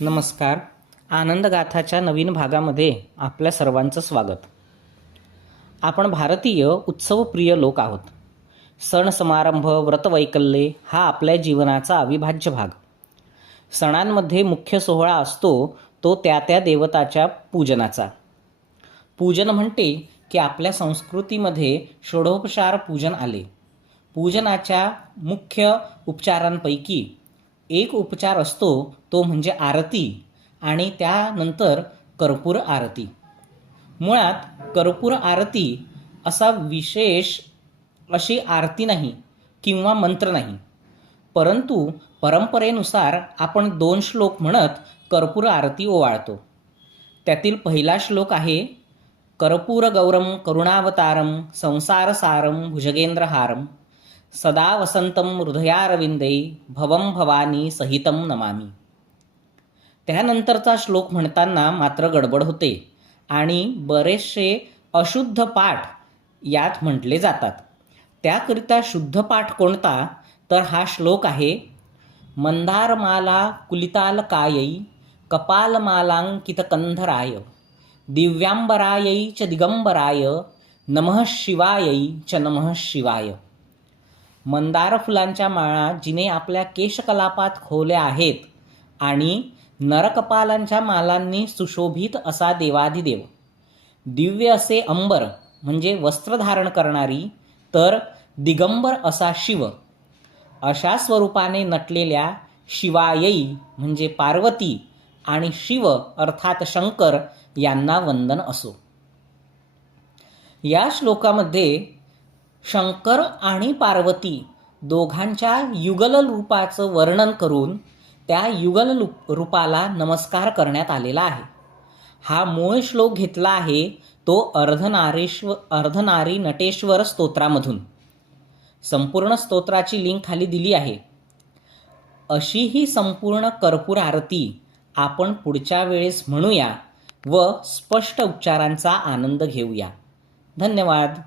नमस्कार. आनंदगाथाच्या नवीन भागामध्ये आपल्या सर्वांचं स्वागत. आपण भारतीय उत्सवप्रिय लोक आहोत. सण समारंभ व्रतवैकल्ये हा आपल्या जीवनाचा अविभाज्य भाग. सणांमध्ये मुख्य सोहळा असतो तो त्या त्या देवताच्या पूजनाचा. पूजन म्हणते की आपल्या संस्कृतीमध्ये षोडोपचार पूजन आले. पूजनाच्या मुख्य उपचारांपैकी एक उपचार असतो तो म्हणजे आरती आणि त्यानंतर कर्पूर आरती. मुळात कर्पूर आरती असा विशेष अशी आरती नाही किंवा मंत्र नाही. परंतु परंपरेनुसार आपण दोन श्लोक म्हणत कर्पूर आरती ओवाळतो. त्यातील पहिला श्लोक आहे कर्पूर गौरम करुणावतारम संसारसारम भुजगेंद्रहारम सदा वसंतम हृदयारविंदे भवम भवानी सहितम नमामी. त्यानंतरचा श्लोक म्हणताना मात्र गडबड होते आणि बरेचसे अशुद्ध पाठ यात म्हटले जातात. त्याकरिता शुद्ध पाठ कोणता? तर हा श्लोक आहे मंदारमाला कुलिताल कपालमालांकित कपालमालांकितकंधराय दिव्यांबरायै च दिगंबराय नमः शिवायै च नमः शिवाय. मंदार फुलांच्या माळा जिने आपल्या केशकलापात खोवल्या आहेत आणि नरकपालांच्या मालांनी सुशोभित असा देवाधिदेव दिव्य असे अंबर म्हणजे वस्त्र धारण करणारी तर दिगंबर असा शिव. अशा स्वरूपाने नटलेल्या शिवायई म्हणजे पार्वती आणि शिव अर्थात शंकर यांना वंदन असो. या श्लोकामध्ये शंकर आणि पार्वती दोघांच्या युगल रूपाचं वर्णन करून त्या युगल रूपाला नमस्कार करण्यात आलेला आहे. हा मूळ श्लोक घेतला आहे तो अर्धनारेश्व अर्धनारी नटेश्वर स्तोत्रामधून. संपूर्ण स्तोत्राची लिंक खाली दिली आहे. अशी ही संपूर्ण कर्पूर आरती आपण पुढच्या वेळेस म्हणूया व स्पष्ट उच्चारांचा आनंद घेऊया. धन्यवाद.